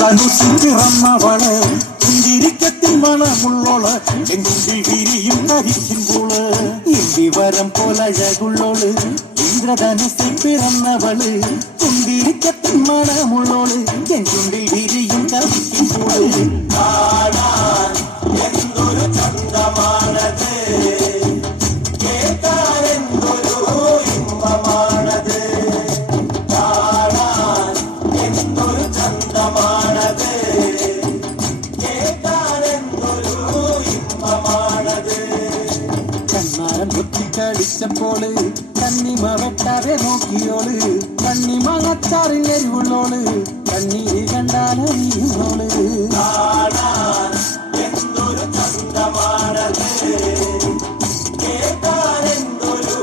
തനുസിൽ പിറന്നവള് കുന്തിരിക്കത്തിൽ മണമുള്ളോള് എങ്കുണ്ടിൽ വിരിയും കരിക്കുമ്പോള് ഇന്ദിവരം പോലഴകുള്ളോള് ഇന്ദ്രധനുസിൽ പിറന്നവള് കുന്തിരിക്കത്തിൽ മണമുള്ളോള് എങ്കുണ്ടിൽ വിരിയും കരിക്കുമ്പോള് കാണാൻ എന്തൊരു ചന്തമാണത്, കേൾക്കാൻ എന്തൊരു ഇമ്പമാണത്, കാണാൻ എന്തൊരു ചന്തമാണത്, കേൾക്കാൻ എന്തൊരു ഇമ്പമാണത്. കണ്ണാരം പൊത്തിക്കടിച്ചപ്പോള് കണ്ണിമ വെട്ടാതെ നോക്കിയോള് കണ്ണിമ അച്ചാറിഞ്ഞെരിവുള്ളോള് കണ്ണീര് കണ്ടാലറിയുന്നോള് കാണാൻ എന്തൊരു ചന്തമാണത്, കേൾക്കാൻ എന്തൊരു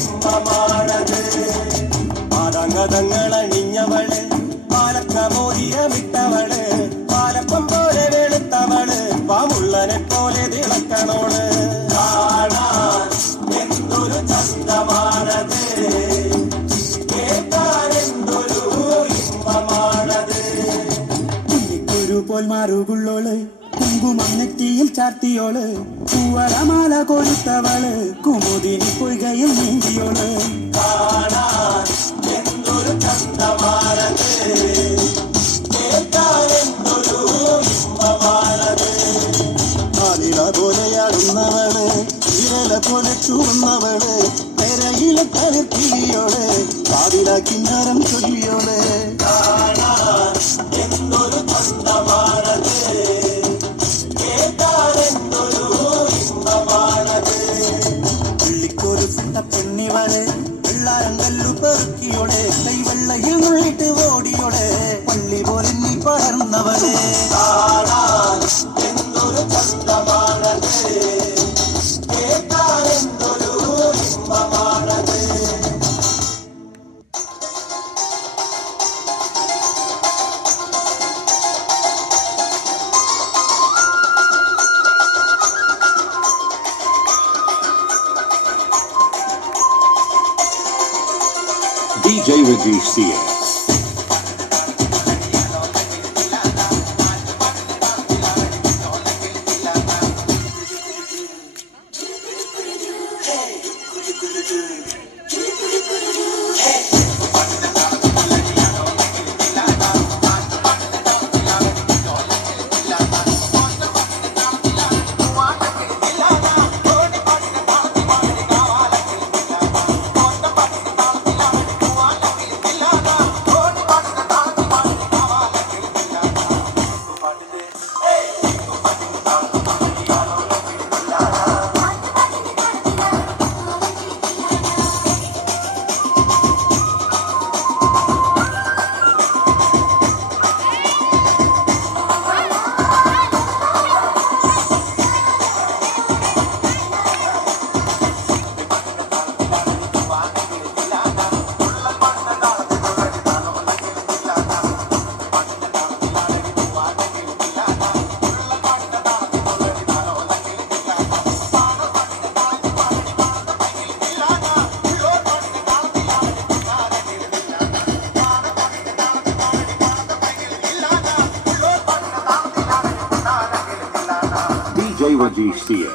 ഇമ്പമാണത്. പാദാംഗതങ്ങൾ അണിഞ്ഞവള് പാലക്കമോതിയമിട്ടവള് പാലപ്പം പോലെ വെളുത്തവള് പാമുള്ളനെ പോലെ തിളക്കണോള് കാണാൻ എന്തൊരു ചന്തമാണത്, കേൾക്കാൻ എന്തൊരു ഇമ്പമാണത്. കുഞ്ഞിക്കൊരു പോൽ മാറുകുള്ളോള് കുങ്കുമങ്ങറ്റിയിൽ ചാർത്തിയോള് പൂവളമാല കൊരുത്തവള് കുമുദിനി പൊയ്കയിൽ നീന്തിയോള് കാണാൻ എന്തൊരു ചന്തമാണത്, കേൾക്കാൻ എന്തൊരു ഇമ്പമാണത്. ആലില പോലെയാടുന്നവള് വിരല പോലെ ചൂന്നവള് പെരയിലെ കളിർക്കിളിയോള് കാതില കിന്നരം ചൊല്ലിയോള് കാണാൻ എന്തൊരു ചന്തമാണത്, കേൾക്കാൻ എന്തൊരു ഇമ്പമാണത്. പുള്ളിക്കൊരു സുട്ട പെണ്ണിവള് വെള്ളാരം കല്ലു പെറുക്കിയോള് കൈവെള്ളയിൽ മുള്ളിട്ട് ഓടിയോള് പള്ളി പോലെ നീ പടർന്നവള് കാണാൻ എന്തൊരു ചന്തമാണത്, കേൾക്കാൻ എന്തൊരു ഇമ്പമാണത്. DJ Rajesh CS. DJ Rajesh CS.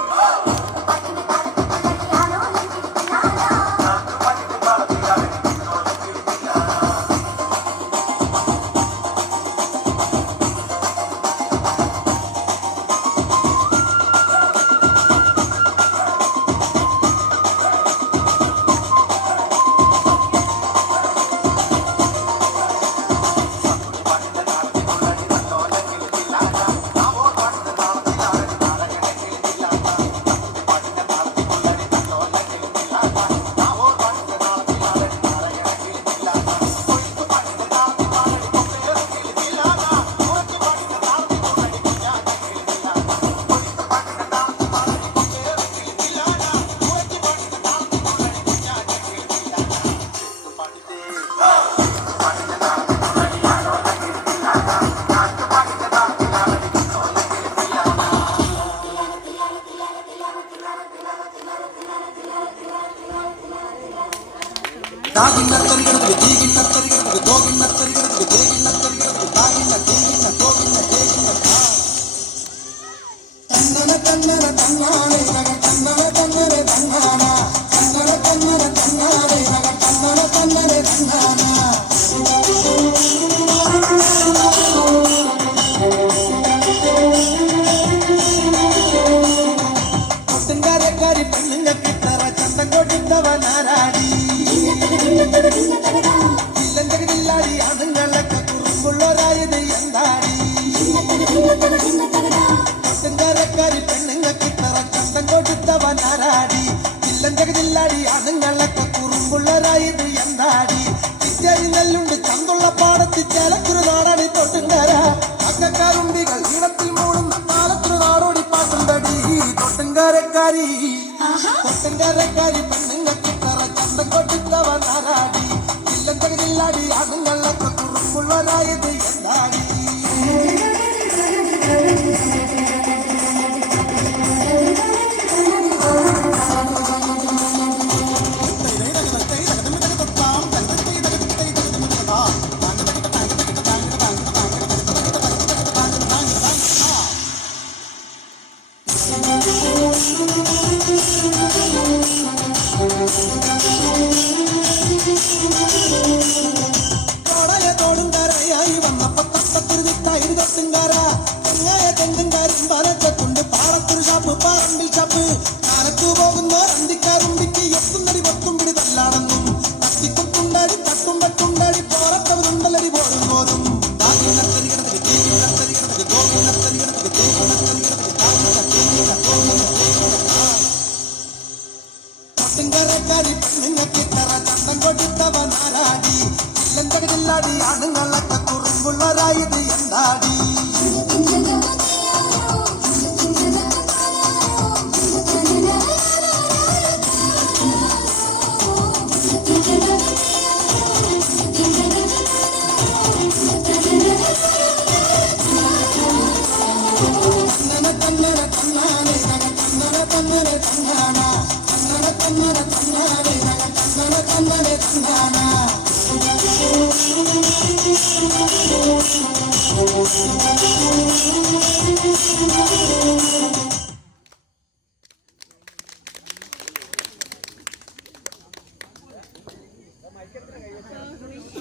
എന്താടി എന്താടി കൊട്ടുംകാരക്കാരി പെണ്ണുങ്ങൾക്കിട്ടറ ചന്തം കൊടുത്തവൻ ആരാടി ചില്ലഞ്ചകജില്ലാടി ആണുങ്ങളൊക്കെ കുറുമ്പുള്ളരായത് എന്താടി ചിറ്റരി നെല്ലുണ്ട് ചന്തുള്ള പാടത്ത് ചേലക്കുരു നാടാടി തൊട്ടുംകാര അക്കക്കാരുണ്ടികൾ ഈടത്തിൽ മൂടുന്ന കാലത്തുരു നാടോടി പാട്ടുണ്ടടി തൊട്ടുംകാരക്കാരി പെണ്ണുങ്ങൾക്കിട്ടറ ചന്തം കൊടുത്തവൻ ആരാടി ചില്ലഞ്ചകജില്ലാടി ആണുങ്ങളൊക്കെ കുറുമ്പുള്ളരായത് എന്താടി ആണുങ്ങളൊക്കെ കുറുമ്പുള്ളരായത് എന്താടി Thank you.